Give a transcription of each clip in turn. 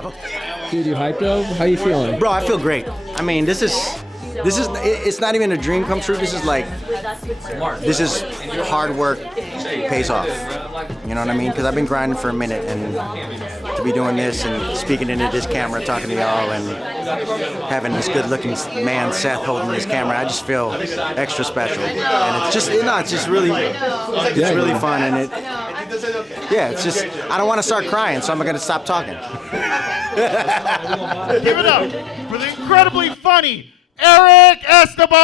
probably. Dude, you hyped up? How you feeling? Bro, I feel great. I mean, it's not even a dream come true. This is hard work pays off. You know what I mean? Because I've been grinding for a minute, and to be doing this and speaking into this camera, talking to y'all, and having this good-looking man Seth holding this camera, I just feel extra special. And it's just really fun, and it's just I don't want to start crying, so I'm gonna stop talking. Give it up for the incredibly funny Eric Esteban!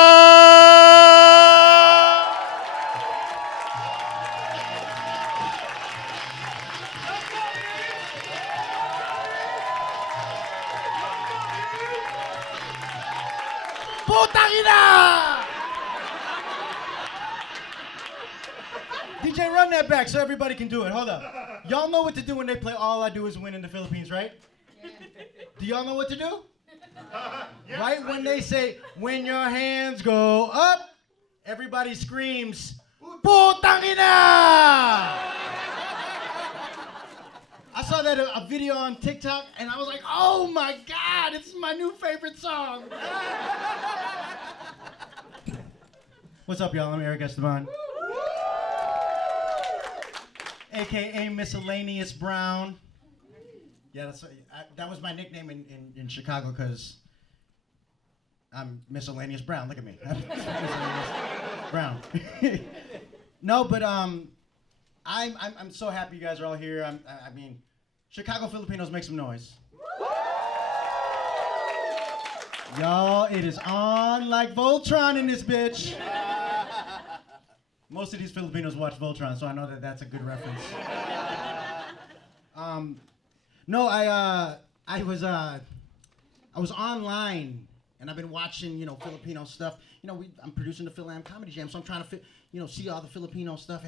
Putang ina! DJ, run that back so everybody can do it. Hold up. Y'all know what to do when they play All I Do Is Win in the Philippines, right? Yeah. Do y'all know what to do? Yes, right when they say, when your hands go up, everybody screams, Putang ina! I saw that a video on TikTok, and I was like, oh my God, it's my new favorite song. What's up, y'all? I'm Eric Esteban. AKA Miscellaneous Brown. Yeah, that was my nickname in Chicago because I'm Miscellaneous Brown. Look at me. I'm Miscellaneous Brown. No, but I'm so happy you guys are all here. I mean, Chicago Filipinos, make some noise. Y'all, it is on like Voltron in this bitch. Most of these Filipinos watch Voltron, so I know that that's a good reference. No, I was online, and I've been watching, Filipino stuff. I'm producing the Phil-Am Comedy Jam, so I'm trying to, see all the Filipino stuff,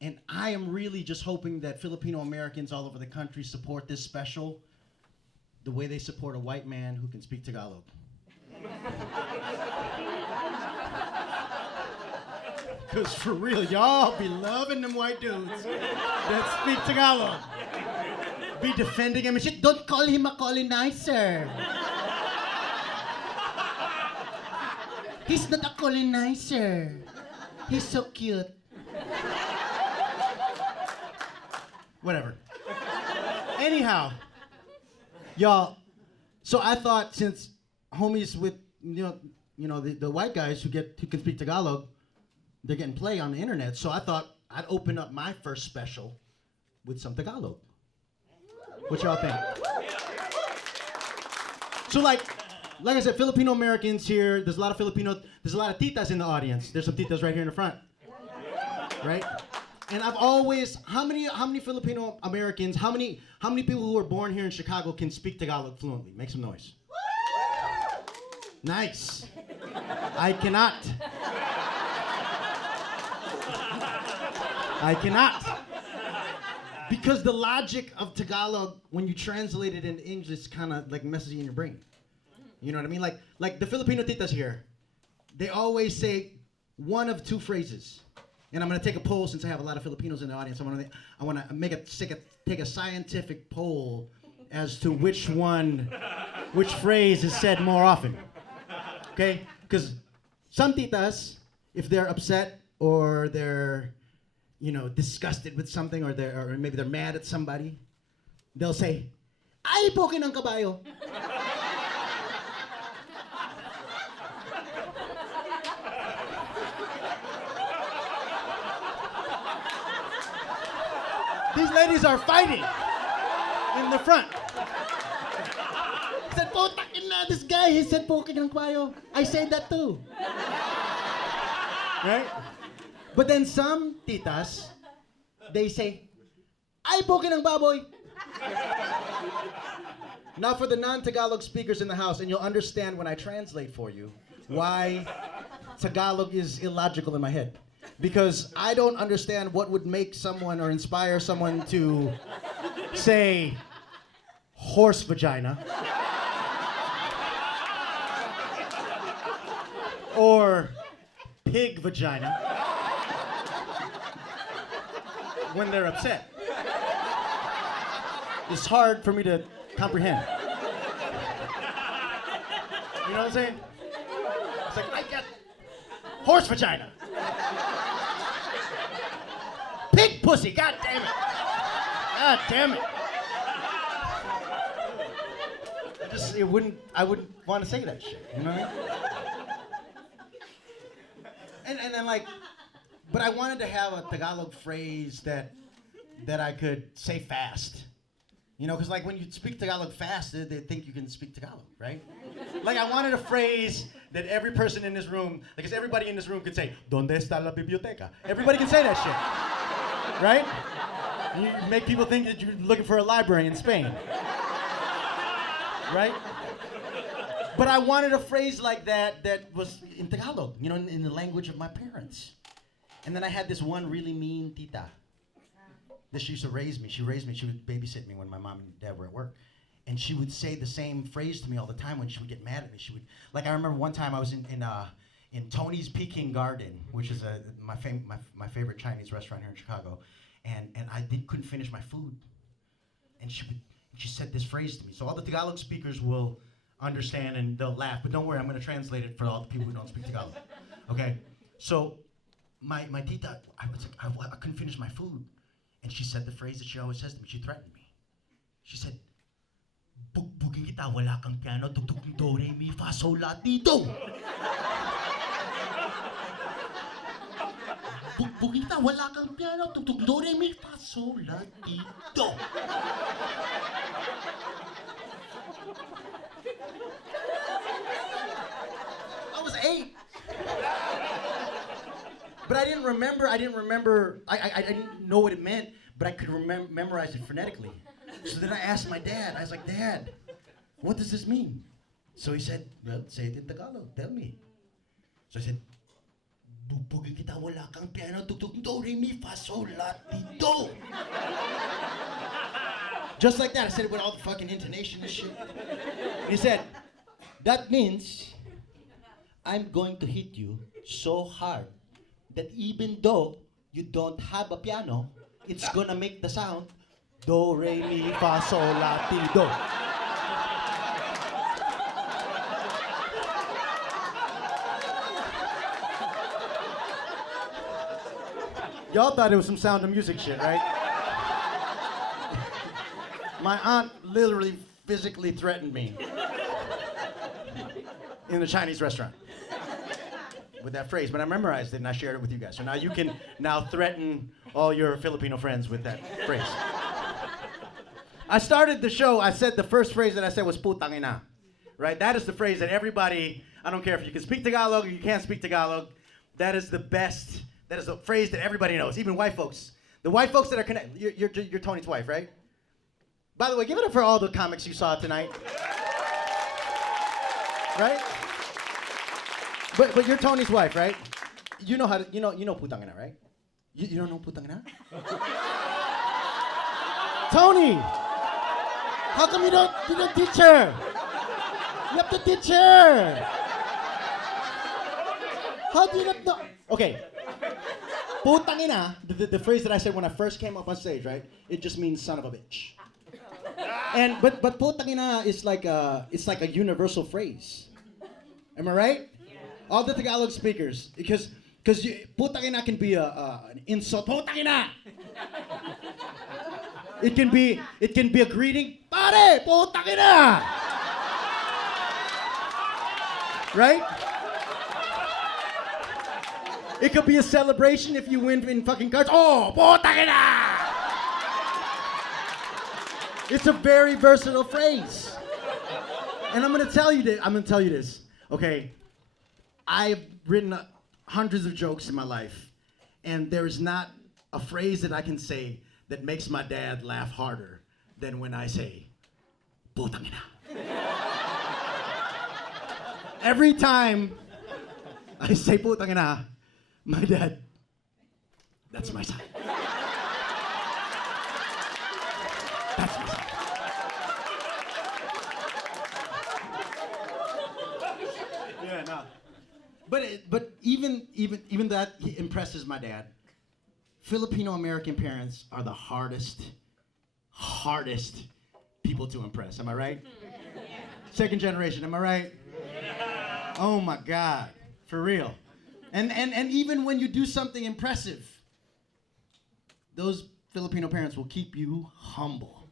and I am really just hoping that Filipino Americans all over the country support this special the way they support a white man who can speak Tagalog. Because for real, y'all be loving them white dudes that speak Tagalog. Be defending him and shit. Don't call him a colonizer. He's not a colonizer. He's so cute. Whatever. Anyhow, y'all, so I thought since homies with, the white guys who can speak Tagalog, they're getting play on the internet, so I thought I'd open up my first special with some Tagalog. What y'all think? So like I said, Filipino Americans here, there's a lot of titas in the audience. There's some titas right here in the front. Right? And I've always, how many Filipino Americans, how many people who were born here in Chicago can speak Tagalog fluently? Make some noise. Nice. I cannot. Because the logic of Tagalog, when you translate it into English, kind of like messes you in your brain. You know what I mean? Like the Filipino titas here, they always say one of two phrases. And I'm gonna take a poll since I have a lot of Filipinos in the audience. I wanna take a scientific poll as to which phrase is said more often. Okay? Because some titas, if they're upset or they're disgusted with something, or maybe they're mad at somebody, they'll say, "Ay, pokin ng kabayo." These ladies are fighting in the front. He said, "Putang na, this guy, he said pokin ng kabayo." I said that too. Right? But then some titas, they say, "Ay, pokin ng baboy." Now for the non-Tagalog speakers in the house, and you'll understand when I translate for you why Tagalog is illogical in my head. Because I don't understand what would make someone or inspire someone to say horse vagina or pig vagina when they're upset. It's hard for me to comprehend. You know what I'm saying? It's like, I got horse vagina. Pig pussy, god damn it. God damn it. I wouldn't want to say that shit, you know what I mean? And then like, but I wanted to have a Tagalog phrase that I could say fast. You know, because like when you speak Tagalog fast, they think you can speak Tagalog, right? Like I wanted a phrase that every person in this room, because everybody in this room could say, ¿Dónde está la biblioteca? Everybody can say that shit, right? And you make people think that you're looking for a library in Spain, right? But I wanted a phrase like that was in Tagalog, you know, in the language of my parents. And then I had this one really mean tita. That she used to raise me. She raised me. She would babysit me when my mom and dad were at work. And she would say the same phrase to me all the time when she would get mad at me. She would, like I remember one time I was in Tony's Peking Garden, which is my favorite Chinese restaurant here in Chicago. And I couldn't finish my food. And she said this phrase to me. So all the Tagalog speakers will understand and they'll laugh. But don't worry, I'm going to translate it for all the people who don't speak Tagalog. Okay? So my tita, I couldn't finish my food. And she said the phrase that she always says to me. She threatened me. She said, "Bugbugin kita, wala kang piano, tugtugin do, re, mi, fa, sol, la, ti, do." Bugbugin kita, wala kang piano, tugtugin do, re, mi, fa, sol, la, ti, do. I was 8. But I didn't remember, I didn't know what it meant, but I could memorize it phonetically. So then I asked my dad, I was like, "Dad, what does this mean?" So he said, "Well, say it in Tagalog, tell me." So I said, "Bugbugin kita, wala kang piano, tugtugin do, re, mi, fa, sol, la, ti, do." Just like that, I said it with all the fucking intonation and shit. And he said, "That means I'm going to hit you so hard that even though you don't have a piano, it's gonna make the sound do, re, mi, fa, sol, la, ti, do." Y'all thought it was some Sound of Music shit, right? My aunt literally physically threatened me in the Chinese restaurant with that phrase, but I memorized it and I shared it with you guys. So now you can now threaten all your Filipino friends with that phrase. I started the show, I said the first phrase that I said was putang ina, right? That is the phrase that everybody, I don't care if you can speak Tagalog or you can't speak Tagalog, that is the best, that is a phrase that everybody knows, even white folks. The white folks that are connected, you're Tony's wife, right? By the way, give it up for all the comics you saw tonight. Right? But you're Tony's wife, right? You know how to, you know putang ina, right? You don't know putang ina? Tony! How come you don't teach her? You have to teach her! How do you not know? Okay. Putang ina, the phrase that I said when I first came up on stage, right? It just means son of a bitch. And but putang ina is like it's like a universal phrase. Am I right? All the Tagalog speakers, because putang ina can be an insult. Putang ina. It can be a greeting. Pare, putang ina. Right? It could be a celebration if you win in fucking cards. Oh, putang ina. It's a very versatile phrase. And I'm gonna tell you this. Okay, I've written hundreds of jokes in my life, and there is not a phrase that I can say that makes my dad laugh harder than when I say, putang ina. Every time I say putang ina, my dad, that's my son. That's my son. Yeah, no. But even that impresses my dad. Filipino American parents are the hardest people to impress. Am I right? Second generation. Am I right? Oh my God, for real. And even when you do something impressive, those Filipino parents will keep you humble.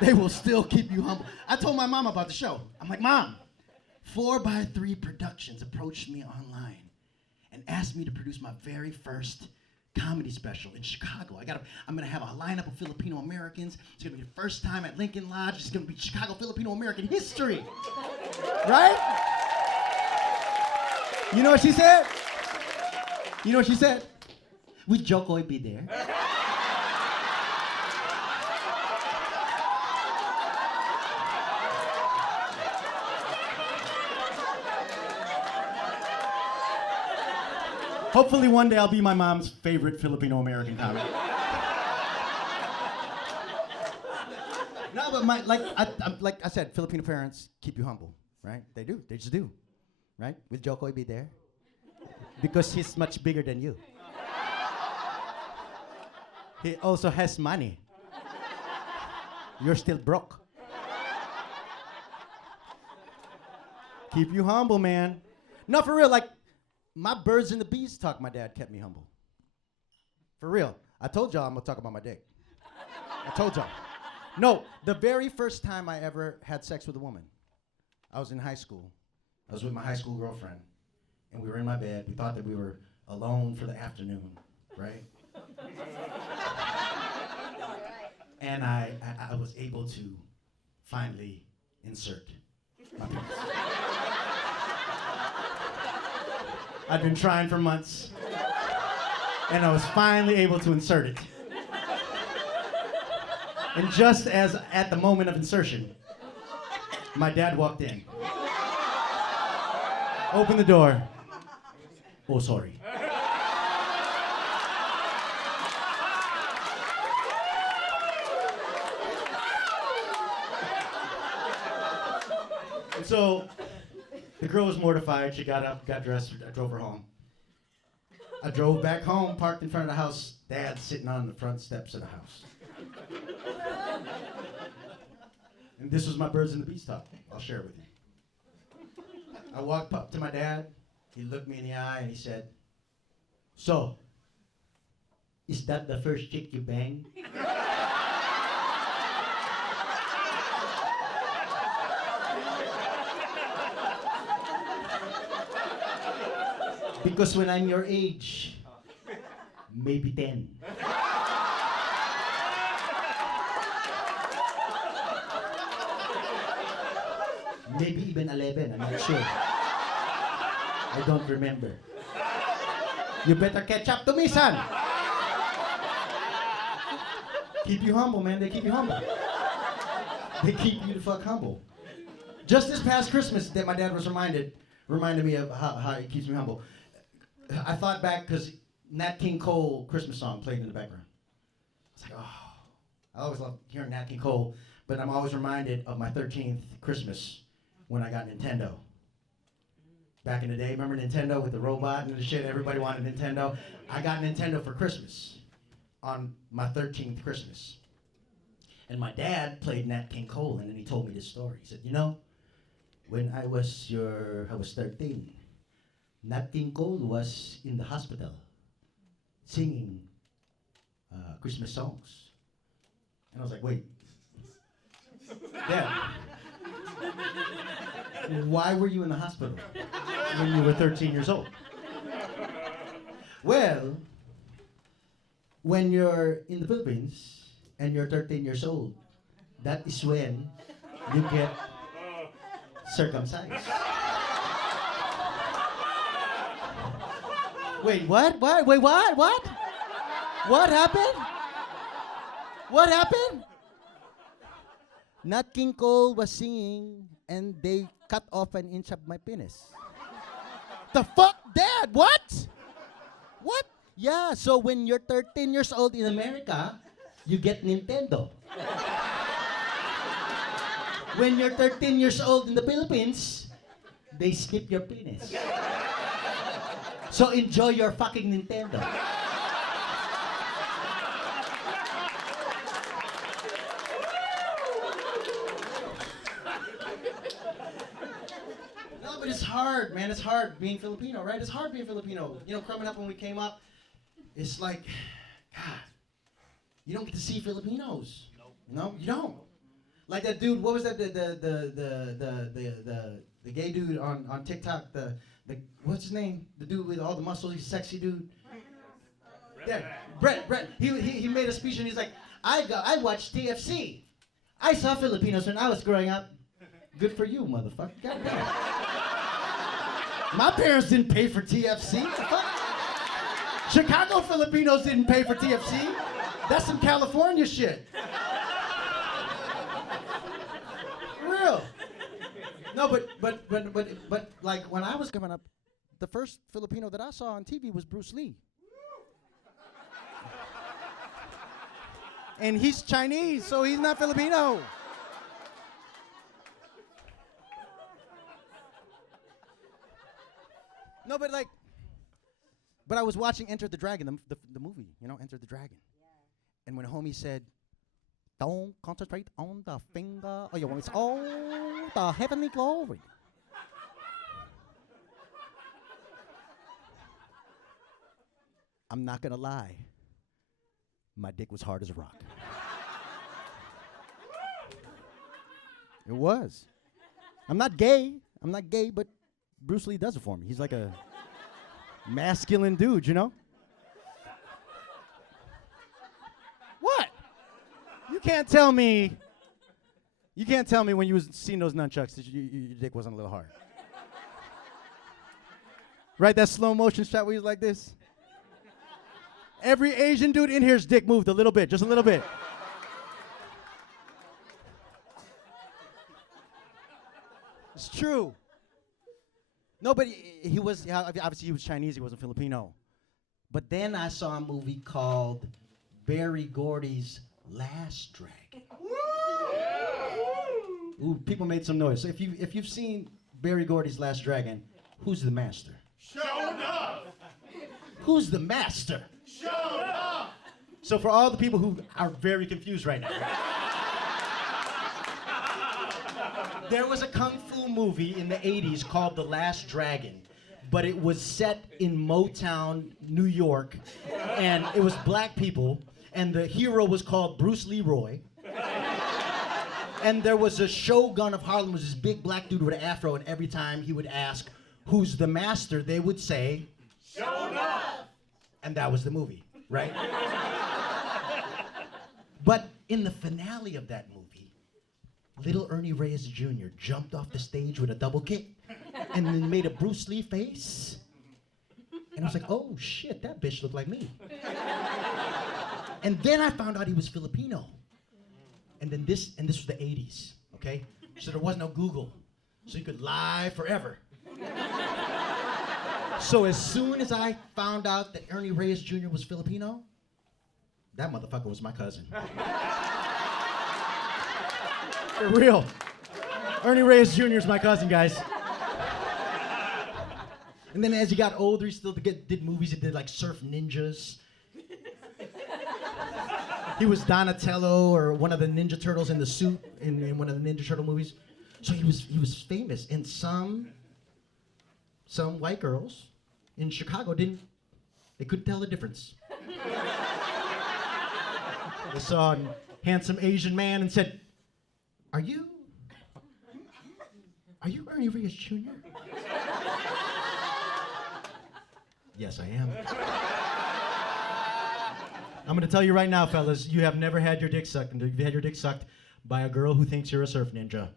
They will still keep you humble. I told my mom about the show. I'm like, Mom, 4x3 Productions approached me online and asked me to produce my very first comedy special in Chicago. I'm gonna have a lineup of Filipino Americans. It's gonna be the first time at Lincoln Lodge. It's gonna be Chicago Filipino American history. Right? You know what she said? You know what she said? Would Jokoy be there? Hopefully one day I'll be my mom's favorite Filipino American comic. No, but like I said, Filipino parents keep you humble, right? They do. They just do, right? Will Jokoy be there? Because he's much bigger than you. He also has money. You're still broke. Keep you humble, man. No, for real, like, my birds and the bees talk, my dad kept me humble. For real. I told y'all I'm gonna talk about my dick. I told y'all. No, the very first time I ever had sex with a woman, I was in high school. I was with my high school girlfriend, and we were in my bed. We thought that we were alone for the afternoon, right? And I was able to finally insert my penis. I've been trying for months, and I was finally able to insert it. And just as at the moment of insertion, my dad walked in. Opened the door. Oh, sorry. And so, the girl was mortified. She got up, got dressed. I drove her home. I drove back home, parked in front of the house. Dad's sitting on the front steps of the house. And this was my birds and the bees talk. I'll share it with you. I walked up to my dad. He looked me in the eye and he said, "So, is that the first chick you banged?" Because when I'm your age, maybe 10. Maybe even 11, I'm not sure. I don't remember. You better catch up to me, son. Keep you humble, man. They keep you humble. They keep you the fuck humble. Just this past Christmas, that my dad was reminded me of how he keeps me humble. I thought back because Nat King Cole Christmas song played in the background. It's like, oh, I always love hearing Nat King Cole, but I'm always reminded of my 13th Christmas when I got Nintendo. Back in the day, remember Nintendo with the robot and the shit? Everybody wanted Nintendo. I got Nintendo for Christmas on my 13th Christmas. And my dad played Nat King Cole, and then he told me this story. He said, you know, when I was 13, Nat King Cole was in the hospital singing Christmas songs. And I was like, wait, Dad, why were you in the hospital when you were 13 years old? Well, when you're in the Philippines and you're 13 years old, that is when you get circumcised. Wait, what? What? Wait, what? What? What happened? What happened? Nat King Cole was singing and they cut off an inch of my penis. The fuck, Dad? What? What? Yeah, so when you're 13 years old in America, you get Nintendo. When you're 13 years old in the Philippines, they skip your penis. So enjoy your fucking Nintendo. but it's hard, man. It's hard being Filipino, right? It's hard being Filipino. You know, growing up when we came up, it's like, God, you don't get to see Filipinos. No, you don't. Like that dude. What was that? The gay dude on TikTok. The what's his name? The dude with all the muscles. He's a sexy dude. Yeah, Brett. He made a speech and he's like, I watched TFC. I saw Filipinos when I was growing up. Good for you, motherfucker. God damn. My parents didn't pay for TFC. What the fuck? Chicago Filipinos didn't pay for TFC. That's some California shit. For real. No, but like when I was coming up, the first Filipino that I saw on TV was Bruce Lee. And he's Chinese, so he's not Filipino. No, but I was watching Enter the Dragon, the movie, you know, Enter the Dragon. Yeah. And when homie said, don't concentrate on the finger, oh, it's all the heavenly glory. I'm not gonna lie, my dick was hard as a rock. It was. I'm not gay, but Bruce Lee does it for me. He's like a masculine dude, you know? What? You can't tell me when you was seeing those nunchucks that your dick wasn't a little hard. Right, that slow motion shot where he's like this? Every Asian dude in here's dick moved a little bit, just a little bit. It's true. No, but he was, obviously he was Chinese, he wasn't Filipino. But then I saw a movie called Barry Gordy's Last Dragon. Ooh, people made some noise. So if you've seen Barry Gordy's Last Dragon, who's the master? Show enough! Who's the master? Show enough! So for all the people who are very confused right now, there was a kung fu movie in the 80s called The Last Dragon, but it was set in Motown, New York, and it was black people, and the hero was called Bruce Leroy. And there was a Shogun of Harlem, was this big black dude with an afro, and every time he would ask, who's the master, they would say, Show enough! And that was the movie, right? But in the finale of that movie, little Ernie Reyes Jr. jumped off the stage with a double kick and then made a Bruce Lee face. And I was like, oh shit, that bitch looked like me. And then I found out he was Filipino. And this was the 80s, okay? So there was no Google. So you could lie forever. So as soon as I found out that Ernie Reyes Jr. was Filipino, that motherfucker was my cousin. For real. Ernie Reyes Jr. is my cousin, guys. And then as he got older, he still did movies. He did like Surf Ninjas. He was Donatello or one of the Ninja Turtles in the suit in one of the Ninja Turtle movies. So he was famous. And some white girls in Chicago they couldn't tell the difference. They saw a handsome Asian man and said, Are you Ernie Reyes Jr.? Yes, I am. I'm gonna tell you right now, fellas, you have never had your dick sucked until you've had your dick sucked by a girl who thinks you're a surf ninja.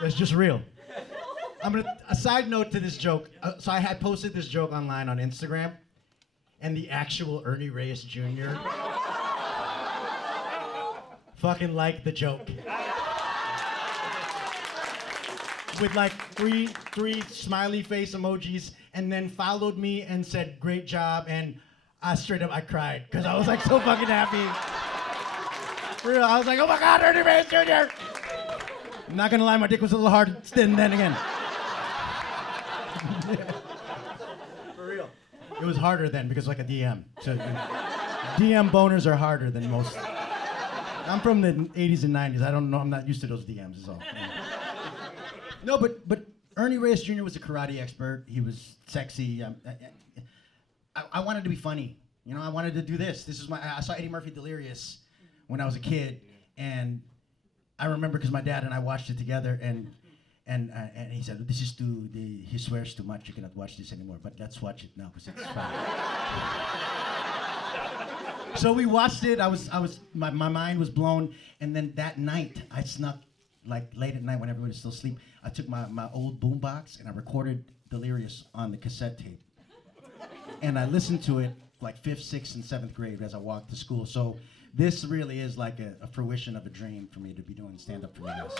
That's just real. A side note to this joke. So I had posted this joke online on Instagram, and the actual Ernie Reyes Jr. fucking liked the joke. With like three smiley face emojis, and then followed me and said, great job, and I cried, because I was like so fucking happy. For real, I was like, oh my God, Ernie Reyes Jr. I'm not gonna lie, my dick was a little hard then again. For real. It was harder then, because like a DM. So DM boners are harder than most. I'm from the 80s and 90s. I don't know, I'm not used to those DMs is all. No, but Ernie Reyes Jr. was a karate expert. He was sexy. I wanted to be funny. You know, I wanted to do this. I saw Eddie Murphy Delirious when I was a kid, and I remember because my dad and I watched it together, and he said, he swears too much. You cannot watch this anymore. But let's watch it now because it's fun. So we watched it. My mind was blown, and then that night I snuck, like late at night when everybody was still asleep, I took my old boombox and I recorded Delirious on the cassette tape. And I listened to it like 5th, 6th, and 7th grade as I walked to school. So this really is like a fruition of a dream for me to be doing stand-up for you guys.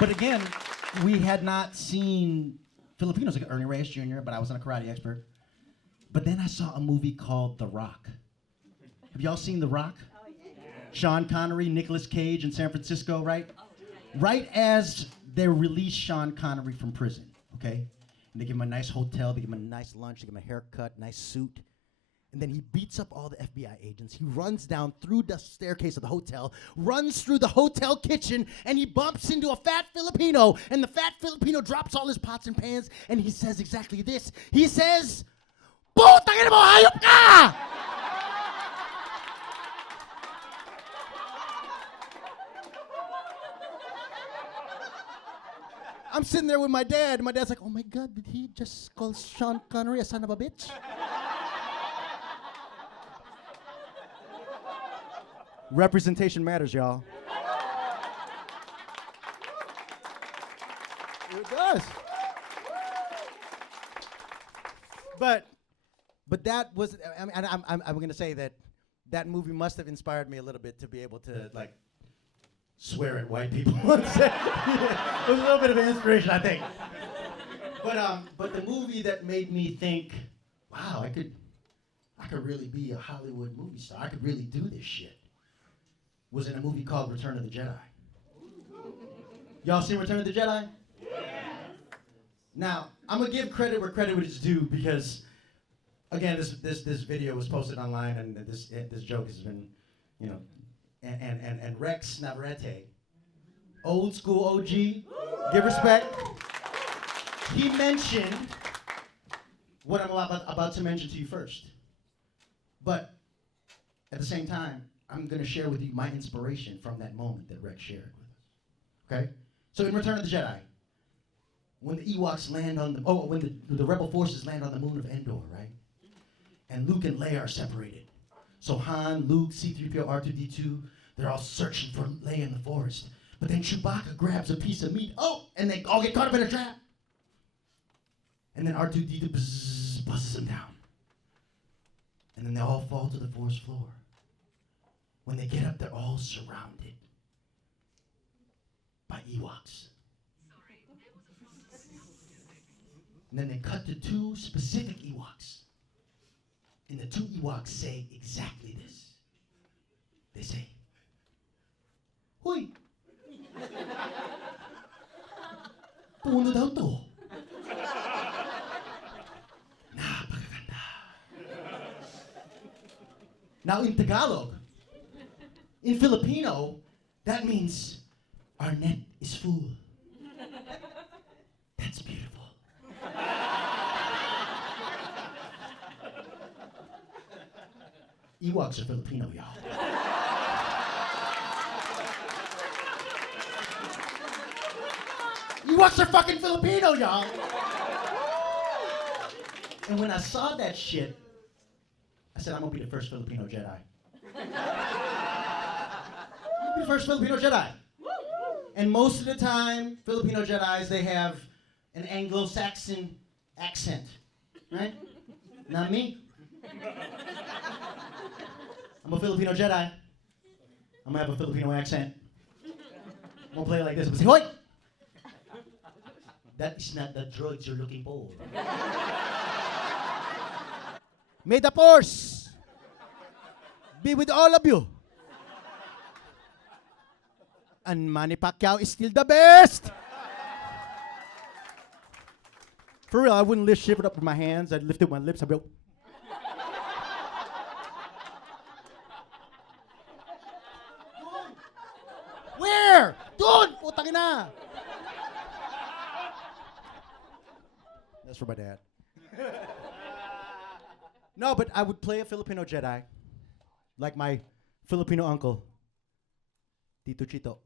But again, we had not seen Filipinos like Ernie Reyes Jr., but I wasn't a karate expert. But then I saw a movie called The Rock. Have y'all seen The Rock? Oh, yeah. Sean Connery, Nicolas Cage in San Francisco, right? Oh, yeah. Right as they release Sean Connery from prison, okay? And they give him a nice hotel, they give him a nice lunch, they give him a haircut, nice suit. And then he beats up all the FBI agents. He runs down through the staircase of the hotel, runs through the hotel kitchen, and he bumps into a fat Filipino. And the fat Filipino drops all his pots and pans, and he says exactly this. He says, "Putang ina mo, hayop ka!" I'm sitting there with my dad, and my dad's like, "Oh my God, did he just call Sean Connery a son of a bitch?" Representation matters, y'all. It does. But that was, I'm going to say that movie must have inspired me a little bit to be able to, like, swear at white people. It was a little bit of an inspiration, I think. But the movie that made me think, wow, I could really be a Hollywood movie star. I could really do this shit. Was in a movie called Return of the Jedi. Y'all seen Return of the Jedi? Yes. Now, I'm gonna give credit where credit is due because, again, this video was posted online and this joke has been, you know, and Rex Navarrete, old school OG, give respect. He mentioned what I'm about to mention to you first, but at the same time, I'm going to share with you my inspiration from that moment that Rex shared with us. Okay? So in Return of the Jedi, when the Ewoks land on when the rebel forces land on the moon of Endor, right? And Luke and Leia are separated. So Han, Luke, C-3PO, R2-D2, they're all searching for Leia in the forest. But then Chewbacca grabs a piece of meat. Oh, and they all get caught up in a trap. And then R2-D2 busts them down. And then they all fall to the forest floor. When they get up, they're all surrounded by Ewoks. And then they cut to 2 specific Ewoks. And the 2 Ewoks say exactly this. They say, "Hoy! Puno daw to. Napakaganda." Now in Tagalog, in Filipino, that means our net is full. That's beautiful. Ewoks are Filipino, y'all. Ewoks are fucking Filipino, y'all. And when I saw that shit, I said, I'm gonna be the first Filipino Jedi. The first Filipino Jedi. And most of the time, Filipino Jedis, they have an Anglo-Saxon accent, right? Not me. I'm a Filipino Jedi. I'm gonna have a Filipino accent. I'm gonna play it like this. I'm gonna say, "Hoy! That is not the droids you're looking for." May the Force be with all of you. And Manny Pacquiao is still the best. For real, I wouldn't lift shit up with my hands. I'd lift it with my lips. I'd be like, Where? Doon! Putang ina! That's for my dad. No, but I would play a Filipino Jedi. Like my Filipino uncle, Tito Chito.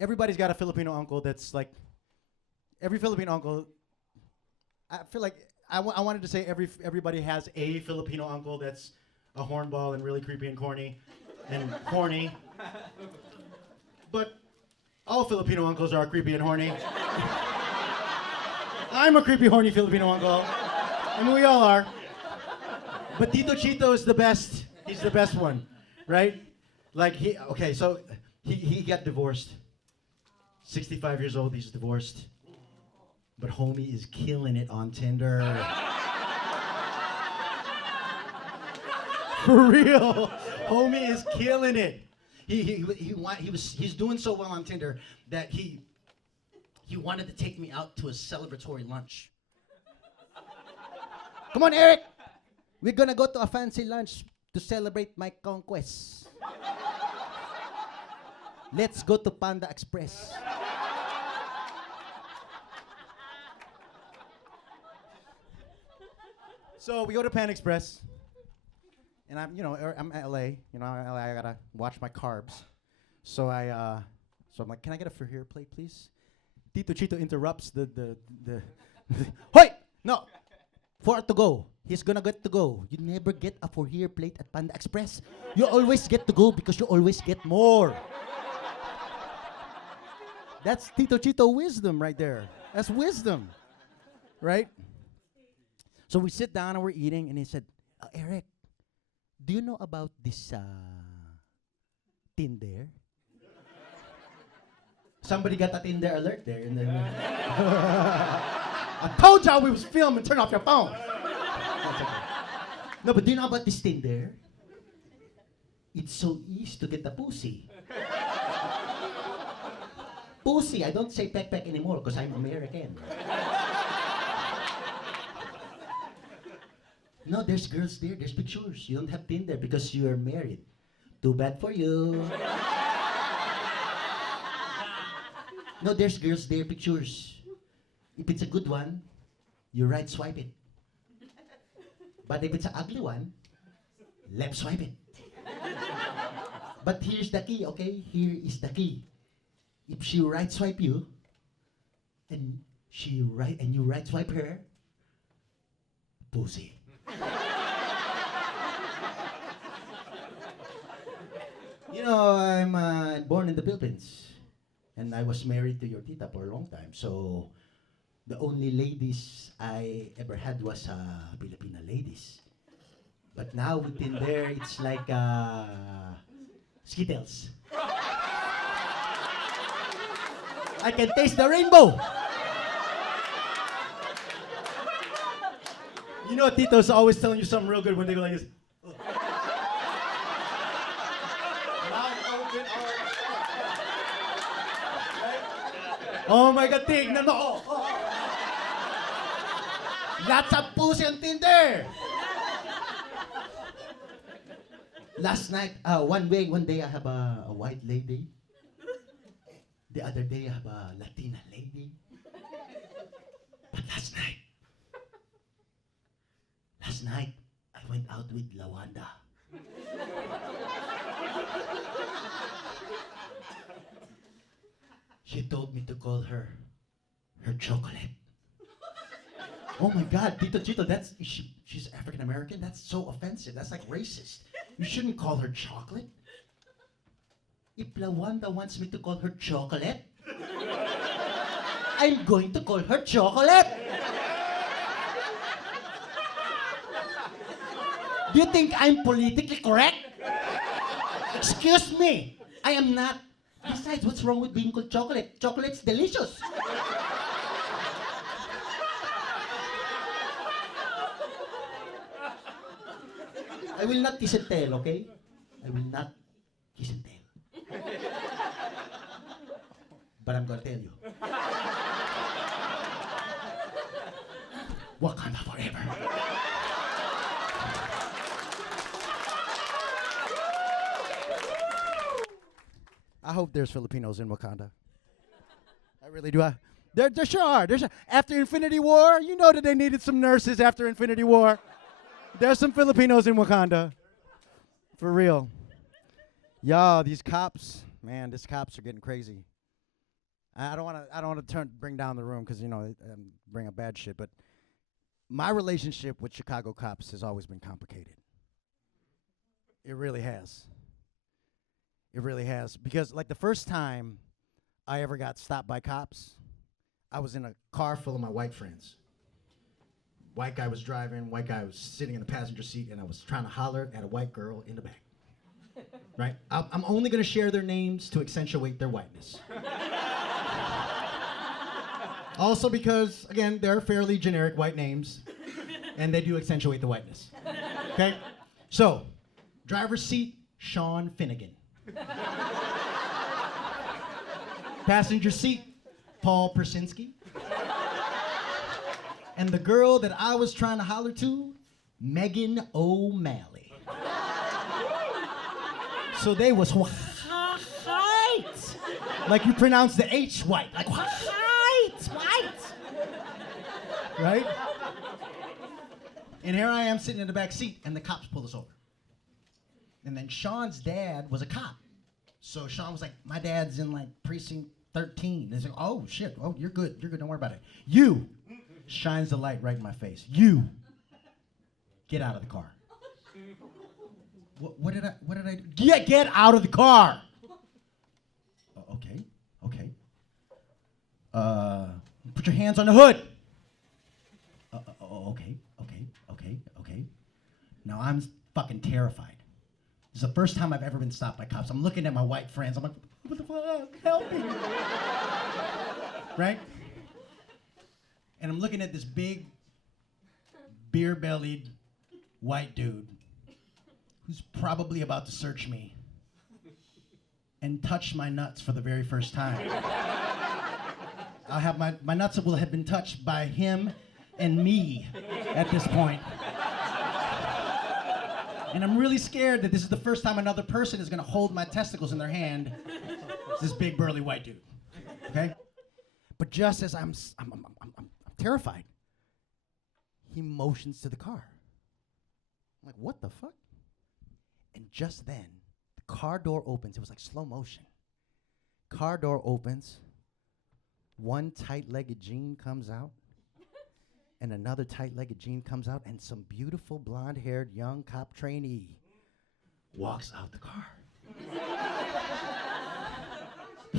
Everybody's got a Filipino uncle that's like, every Filipino uncle, I feel like, I wanted to say everybody has a Filipino uncle that's a hornball and really creepy and corny and horny. But all Filipino uncles are creepy and horny. I'm a creepy, horny Filipino uncle. I mean, we all are. But Tito Chito is the best. He's the best one, right? Like, so he got divorced. 65 years old, he's divorced. But homie is killing it on Tinder. For real. Homie is killing it. He's doing so well on Tinder that he wanted to take me out to a celebratory lunch. Come on, Eric. We're gonna go to a fancy lunch to celebrate my conquest. Let's go to Panda Express. So we go to Panda Express, and I'm at LA. I gotta watch my carbs. So I'm like, can I get a for here plate, please? Tito Chito interrupts the Hoy! No! For to go. He's gonna get to go. You never get a for here plate at Panda Express. You always get to go because you always get more. That's Tito Chito wisdom right there. That's wisdom. Right? So we sit down and we're eating, and he said, Eric, do you know about this Tinder? Somebody got a Tinder alert there. And then, I told y'all we was filming. Turn off your phone. Okay. No, but do you know about this Tinder? It's so easy to get the pussy. Pussy. I don't say peck anymore because I'm American. No, there's girls there. There's pictures. You don't have Tinder because you are married. Too bad for you. No, there's girls there, pictures. If it's a good one, you right swipe it. But if it's an ugly one, left swipe it. But here's the key, okay? Here is the key. If she right swipe you, and you right swipe her, pussy. I'm born in the Philippines. And I was married to your tita for a long time. So, the only ladies I ever had was Filipina ladies. But now within there, it's like Skittles. I can taste the rainbow. You know, Tito's always telling you something real good when they go like this. Oh my God, tignan mo! Oh. Lots of pussy on Tinder! Last night, one day I have a white lady. The other day I have a Latina lady. But last night, I went out with Lawanda. She told me to call her chocolate. Oh my God, Tito Chito, she's African American? That's so offensive. That's like racist. You shouldn't call her chocolate. If Lawanda wants me to call her chocolate, I'm going to call her chocolate. Do you think I'm politically correct? Excuse me, I am not. Besides, what's wrong with being called chocolate? Chocolate's delicious. I will not kiss and tell, okay? I will not kiss and tell. But I'm gonna tell you. Wakanda forever. 1 I hope there's Filipinos in Wakanda. I really do. There sure are. After Infinity War, you know that they needed some nurses after Infinity War. There's some Filipinos in Wakanda. For real. Y'all, these cops, man, these cops are getting crazy. I don't want to bring down the room because, bring up bad shit, but my relationship with Chicago cops has always been complicated. It really has. It really has. Because, like, the first time I ever got stopped by cops, I was in a car full of my white friends. White guy was driving, white guy was sitting in the passenger seat, and I was trying to holler at a white girl in the back. Right? I'm only going to share their names to accentuate their whiteness. Also because, again, they're fairly generic white names, and they do accentuate the whiteness. Okay? So, driver's seat, Sean Finnegan. Passenger seat, Paul Persinski. And the girl that I was trying to holler to, Megan O'Malley. So they was white. Like you pronounce the H white. Like white. Right? And here I am sitting in the back seat, and the cops pull us over. And then Sean's dad was a cop. So Sean was like, my dad's in like precinct 13. They like, oh shit, oh you're good, don't worry about it. You, shines the light right in my face. You, get out of the car. What did I do? Yeah, get out of the car. Okay. Put your hands on the hood. Okay. Now I'm fucking terrified. This is the first time I've ever been stopped by cops. I'm looking at my white friends. I'm like, what the fuck? Help me. Right? And I'm looking at this big, beer-bellied white dude who's probably about to search me and touch my nuts for the very first time. I'll have my nuts will have been touched by him and me at this point. And I'm really scared that this is the first time another person is gonna hold my testicles in their hand. It's this big burly white dude, okay? But just as I'm terrified, he motions to the car. I'm like, what the fuck? And just then, the car door opens. It was like slow motion. Car door opens. One tight-legged jean comes out. And another tight-legged jean comes out, and some beautiful blonde-haired young cop trainee walks out the car.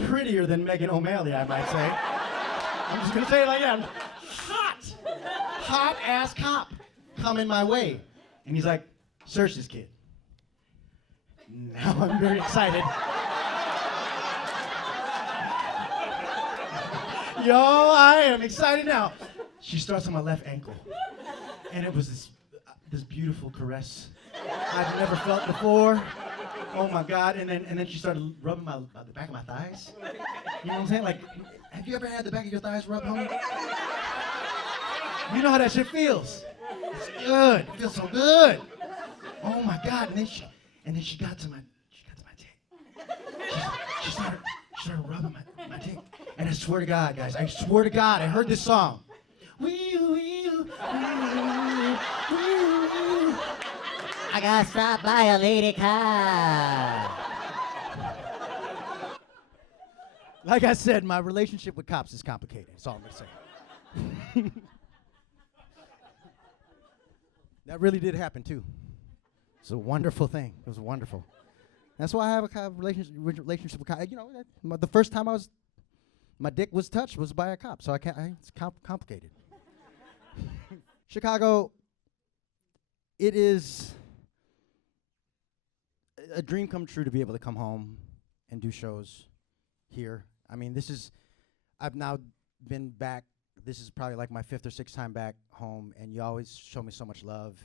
Prettier than Megan O'Malley, I might say. I'm just gonna say it like that. Hot-ass cop coming my way. And he's like, search this kid. Now I'm very excited. Yo, I am excited now. She starts on my left ankle, and it was this beautiful caress I've never felt before. Oh my God! And then she started rubbing the back of my thighs. You know what I'm saying? Like, have you ever had the back of your thighs rubbed, homie? You know how that shit feels. It's good. It feels so good. Oh my God! And then she got to my dick. She started rubbing my dick. And I swear to God, guys, I swear to God, I heard this song. I got stopped by a lady cop. Like I said, my relationship with cops is complicated. That's all I'm gonna say. That really did happen too. It's a wonderful thing. It was wonderful. That's why I have a kind of relationship with cops. You know, the first time my dick was touched was by a cop, so it's complicated. Chicago, it is a dream come true to be able to come home and do shows here. I mean, I've now been back. This is probably like my 5th or 6th time back home, and you always show me so much love.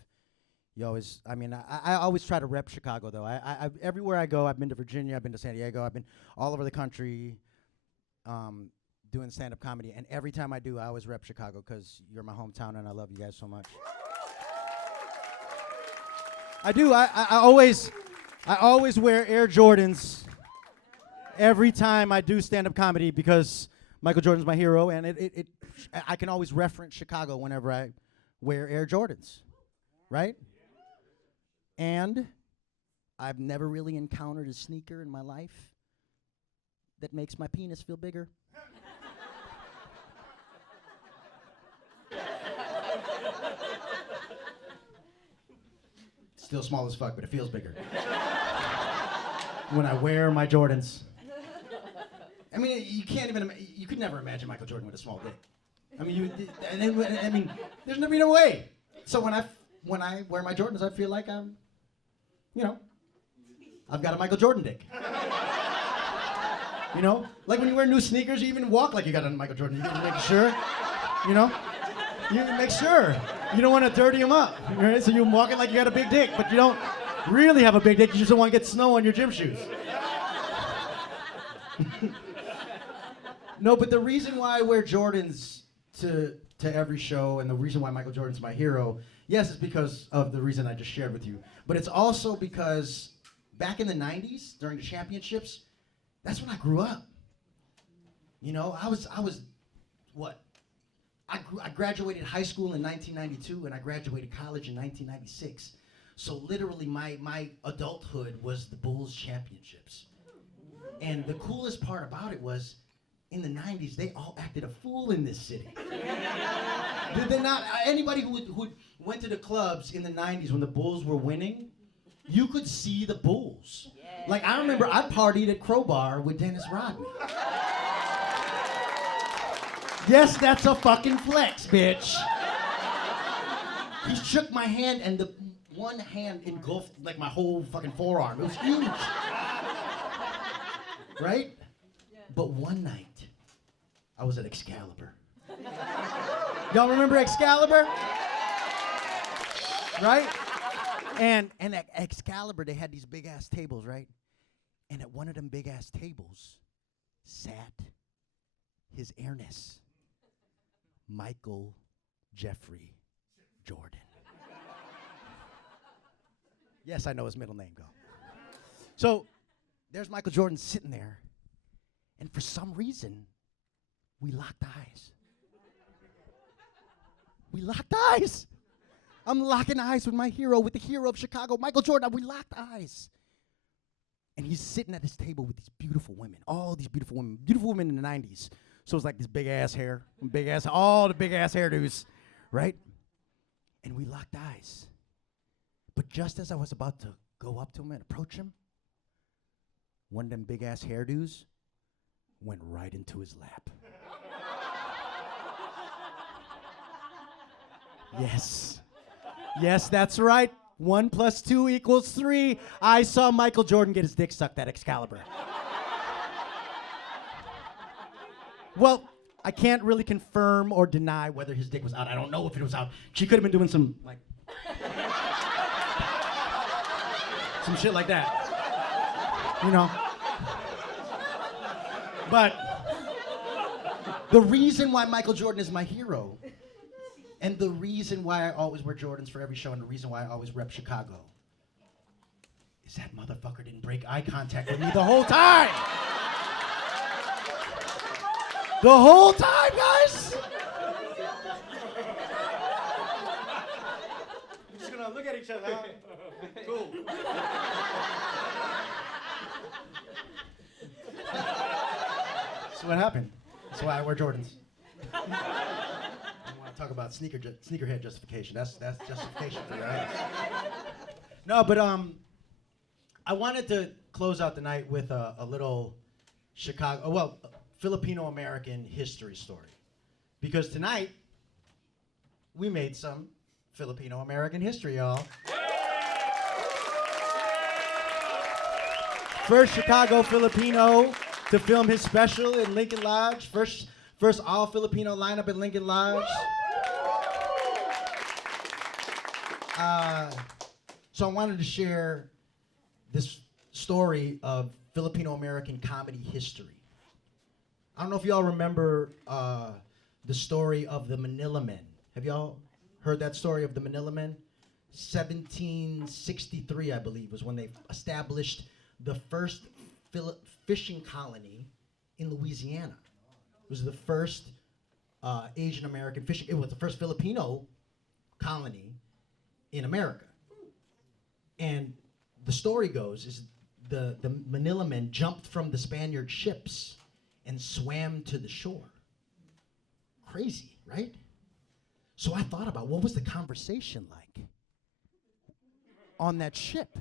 I always try to rep Chicago, though. I everywhere I go, I've been to Virginia, I've been to San Diego, I've been all over the country doing stand-up comedy, and every time I do, I always rep Chicago because you're my hometown, and I love you guys so much. I do. I always wear Air Jordans every time I do stand-up comedy because Michael Jordan's my hero, and I can always reference Chicago whenever I wear Air Jordans, right? And I've never really encountered a sneaker in my life that makes my penis feel bigger. Still small as fuck, but it feels bigger. When I wear my Jordans. I mean, you could never imagine Michael Jordan with a small dick. I mean, there's never been a way. So when I wear my Jordans, I feel like I'm, I've got a Michael Jordan dick. Like when you wear new sneakers, you even walk like you got a Michael Jordan. You make sure, you make sure. You don't want to dirty them up, right? So you're walking like you got a big dick, but you don't really have a big dick. You just don't want to get snow on your gym shoes. No, but the reason why I wear Jordans to every show, and the reason why Michael Jordan's my hero, yes, it's because of the reason I just shared with you. But it's also because back in the 90s, during the championships, that's when I grew up. I was what? I graduated high school in 1992, and I graduated college in 1996. So literally, my adulthood was the Bulls championships. And the coolest part about it was, in the 90s, they all acted a fool in this city. Did they not? Anybody who went to the clubs in the 90s when the Bulls were winning, you could see the Bulls. Yeah. Like, I remember I partied at Crowbar with Dennis Rodman. Yes, that's a fucking flex, bitch. He shook my hand, and the one hand engulfed like my whole fucking forearm. It was huge. Right? Yeah. But one night, I was at Excalibur. Y'all remember Excalibur? Right? And at Excalibur, they had these big-ass tables, right? And at one of them big-ass tables sat his airness, Michael Jeffrey Jordan. Yes, I know his middle name, go. So there's Michael Jordan sitting there, and for some reason, we locked eyes. We locked eyes. I'm locking eyes with my hero, with the hero of Chicago, Michael Jordan. We locked eyes. And he's sitting at his table with these beautiful women, all these beautiful women in the 90s. So it's like this big-ass hair, all the big-ass hairdos, right? And we locked eyes. But just as I was about to go up to him and approach him, one of them big-ass hairdos went right into his lap. Yes. Yes, that's right. 1 + 2 = 3. I saw Michael Jordan get his dick sucked at Excalibur. Well, I can't really confirm or deny whether his dick was out. I don't know if it was out. She could have been doing some shit like that. But the reason why Michael Jordan is my hero, and the reason why I always wear Jordans for every show, and the reason why I always rep Chicago, is that motherfucker didn't break eye contact with me the whole time. The whole time, guys. We're just gonna look at each other. Huh? Cool. That's what happened. That's why I wear Jordans. I want to talk about sneakerhead justification. That's justification for you, right? No, but I wanted to close out the night with a little Filipino-American history story, because tonight we made some Filipino-American history, y'all. First Chicago Filipino to film his special in Lincoln Lodge. First all-Filipino lineup at Lincoln Lodge. So I wanted to share this story of Filipino-American comedy history. I don't know if y'all remember the story of the Manila Men. Have y'all heard that story of the Manila Men? 1763, I believe, was when they established the first fishing colony in Louisiana. It was the first Asian American fishing. It was the first Filipino colony in America. And the story goes is the Manila men jumped from the Spaniard ships and swam to the shore. Crazy, right? So I thought about what was the conversation like on that ship?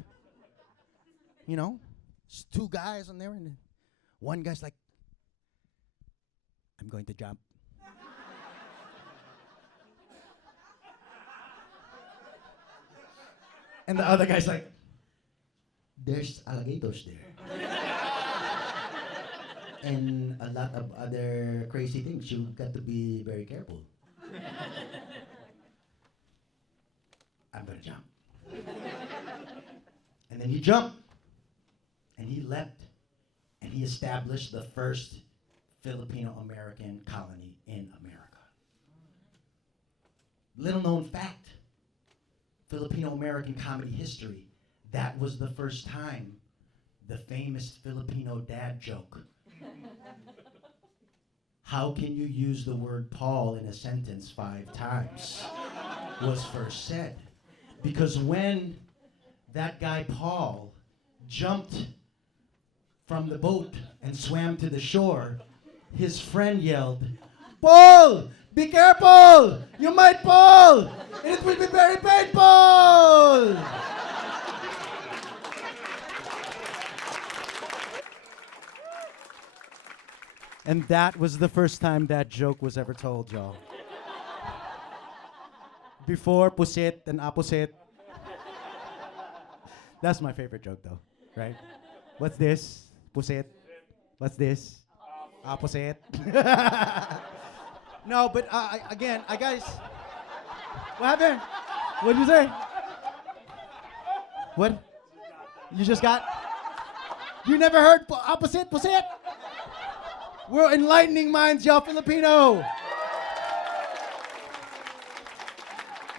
You know, it's two guys on there, and one guy's like, I'm going to jump. And the other guy's like, there's alligators there. And a lot of other crazy things. You've got to be very careful. I'm gonna jump. And then he jumped. And he leapt. And he established the first Filipino-American colony in America. Little known fact, Filipino-American comedy history, that was the first time the famous Filipino dad joke. How can you use the word Paul in a sentence 5 times? Was first said. Because when that guy Paul jumped from the boat and swam to the shore, his friend yelled, Paul, be careful! You might fall! And it will be very painful! And that was the first time that joke was ever told, y'all. Before pusit and opposite. That's my favorite joke, though, right? What's this? Pusit. What's this? Opposite. No, but again, guys. What happened? What did you say? What? You just got? You never heard opposite, pusit? We're enlightening minds, y'all Filipino.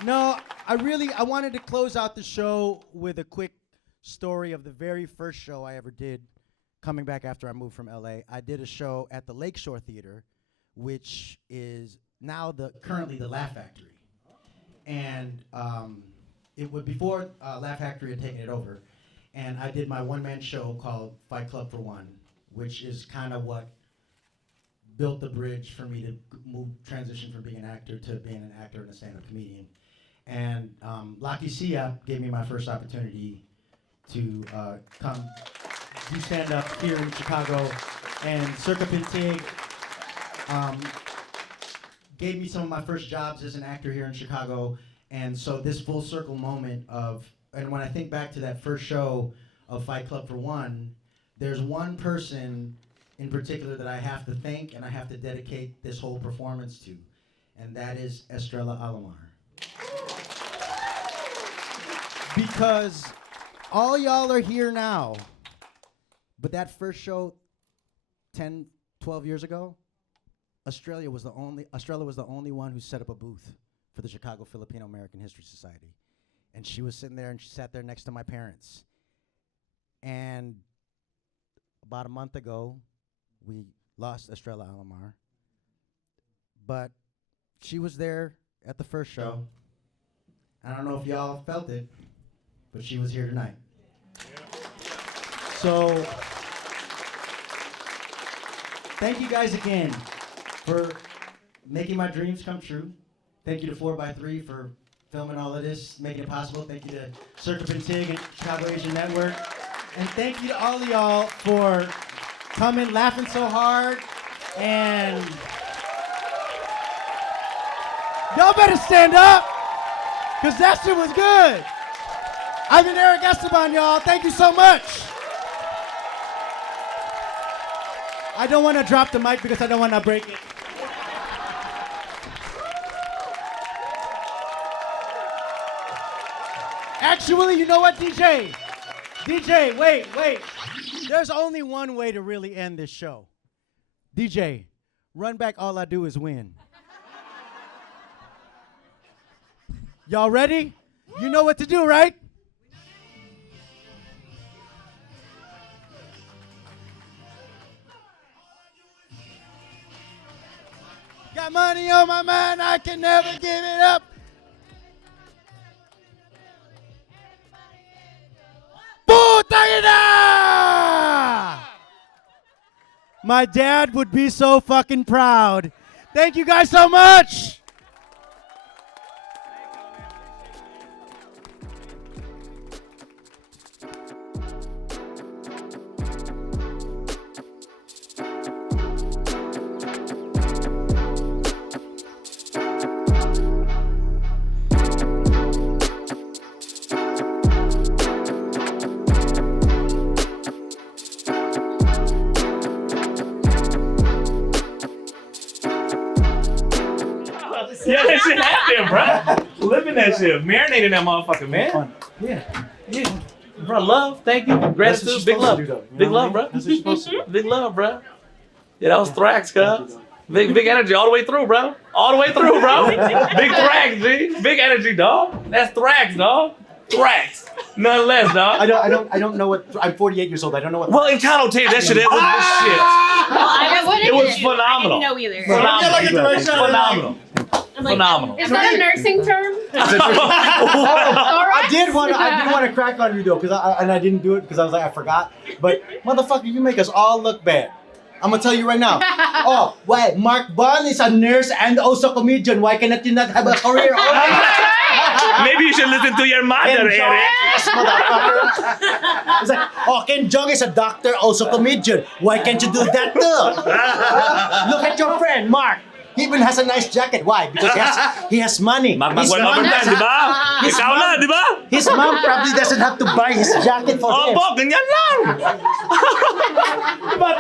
No, I wanted to close out the show with a quick story of the very first show I ever did coming back after I moved from LA. I did a show at the Lakeshore Theater, which is now currently the Laugh Factory. And it was before Laugh Factory had taken it over. And I did my one-man show called Fight Club for One, which is kind of what built the bridge for me to transition from being an actor to being an actor and a stand-up comedian. And Lucky Sia gave me my first opportunity to come do stand-up here in Chicago. And Circa Pintig gave me some of my first jobs as an actor here in Chicago. And so this full circle moment and when I think back to that first show of Fight Club for One, there's one person in particular that I have to thank and I have to dedicate this whole performance to, and that is Estrella Alomar. Because all y'all are here now, but that first show 10, 12 years ago, Estrella was the only one who set up a booth for the Chicago Filipino American History Society. And she was sitting there and she sat there next to my parents. And about a month ago, we lost Estrella Alomar. But she was there at the first show. I don't know if y'all felt it, but she was here tonight. So, thank you guys again for making my dreams come true. Thank you to 4x3 for filming all of this, making it possible. Thank you to Circa Pintig and Chicago Asian Network. And thank you to all of y'all for coming, laughing so hard. And y'all better stand up, because that shit was good. I've been Eric Esteban, y'all. Thank you so much. I don't want to drop the mic because I don't want to break it. Actually, you know what, DJ? DJ, wait. There's only one way to really end this show. DJ, run back All I Do Is Win. Y'all ready? You know what to do, right? Got money on my mind, I can never give it up. Putang ina! My dad would be so fucking proud. Thank you guys so much. Yeah, that shit happened, bro. Living that shit, marinating that motherfucker, man. Yeah, bro. Love, thank you, gratitude, big love, big love, bro. That's what you're supposed to do. Big love, bro. Yeah, that was Thrax, cuz. Big energy all the way through, bro. All the way through, bro. Big Thrax, G. Big energy, dog. That's Thrax, dog. Thrax. None less, dog. I don't know what. I'm 48 years old. I don't know what. Well, in Channel tape, that shit, it was shit. It was phenomenal. I didn't know either. Phenomenal. Phenomenal. Is that a nursing term? I did want to crack on you though, I didn't do it because I was like I forgot. But motherfucker, you make us all look bad. I'm gonna tell you right now. Oh, why? Mark Bond is a nurse and also comedian. Why cannot you not have a career? Maybe you should listen to your mother, Eric. Yes, motherfucker. It's like, oh, Ken Jeong is a doctor, also comedian. Why can't you do that too? Look at your friend, Mark. He even has a nice jacket. Why? Because he has money. Di ba? Ikaw na, di ba? His mom probably doesn't have to buy his jacket for him. Opo, ganyan lang. Diba